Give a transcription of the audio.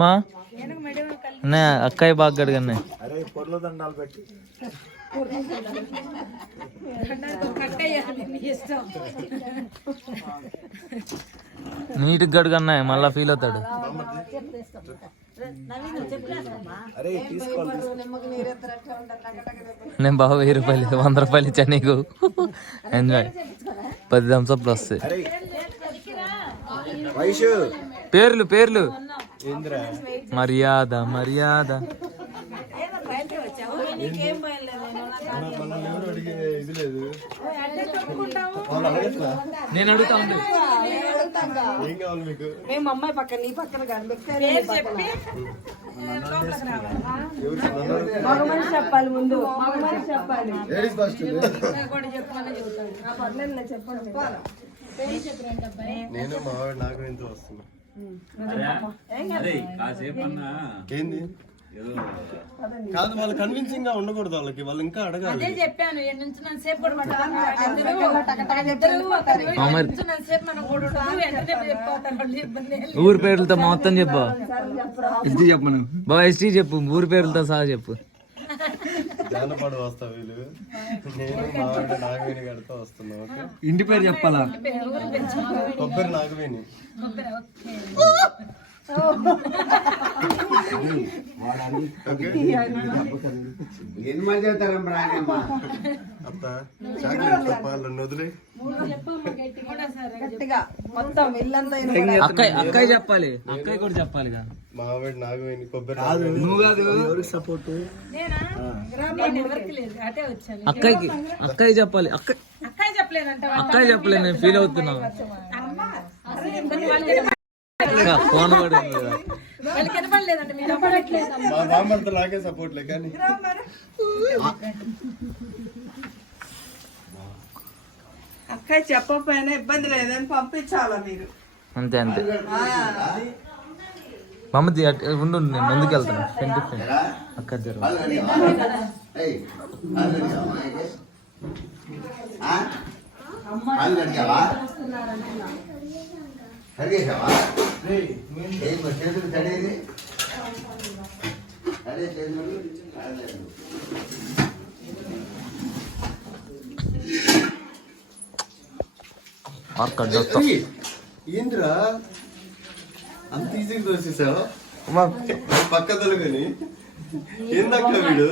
మా అక్కయ్య బాగా కడిగన్నాయి నీట్ గడుగన్నాయి మళ్ళా ఫీల్ అవుతాడు. నేను బాగా 1000 రూపాయలు 100 రూపాయలు ఇచ్చా నీకు. ఎంజాయ్ 10 థమ్స్అప్లు వస్తాయి. పేర్లు పేర్లు మర్యాద మర్యాద నేను అడుగుతా ఉండు. మేము అమ్మాయి పక్కన నీ పక్కన మగమని చెప్పాలి ముందు మగమని చెప్పాలి చెప్పండి. నేను మావాడు నాకు ఎంత వస్తున్నా కాదు వాళ్ళు కన్విన్సింగ్ గా ఉండకూడదు. వాళ్ళు ఇంకా అడగాలి. ఊరి పేర్లతో మొత్తం చెప్పు. చెప్పను బాబా హిస్టరీ చెప్పు. ఊరి పేర్లతో సహా చెప్పు. జానపడు వస్తా వీళ్ళు. నేను మావాడు నాగవేణి గడితో వస్తున్నా. ఇంటి పేరు చెప్పాలా? కొబ్బరి నాగవేణి. అత్త చాక్లెట్ తప్పాలి వదిలే. అక్కయ్య చెప్పాలి. అక్కయ్య కూడా చెప్పాలి. మావాడు నాగవేణి కొబ్బరి. సపోర్ట్ అక్కయ్యకి. అక్కయ్య చెప్పాలి. అక్కయ్య చెప్పలే. నేను ఫీల్ అవుతున్నా. ఫోన్ కూడా మా బామ్మతో నాకే సపోర్ట్ లే. కానీ అక్కయ్య చెప్పకపోయినా ఇబ్బంది లేదని పంపించాలా మీరు? అంతే అంతే. మమ్మది ఉండు నేను ముందుకు వెళ్తాను. అక్క ఏంద్రా అంత ఈజీగా దోసేసావు పక్క తొలగని. ఏందక్క వీడు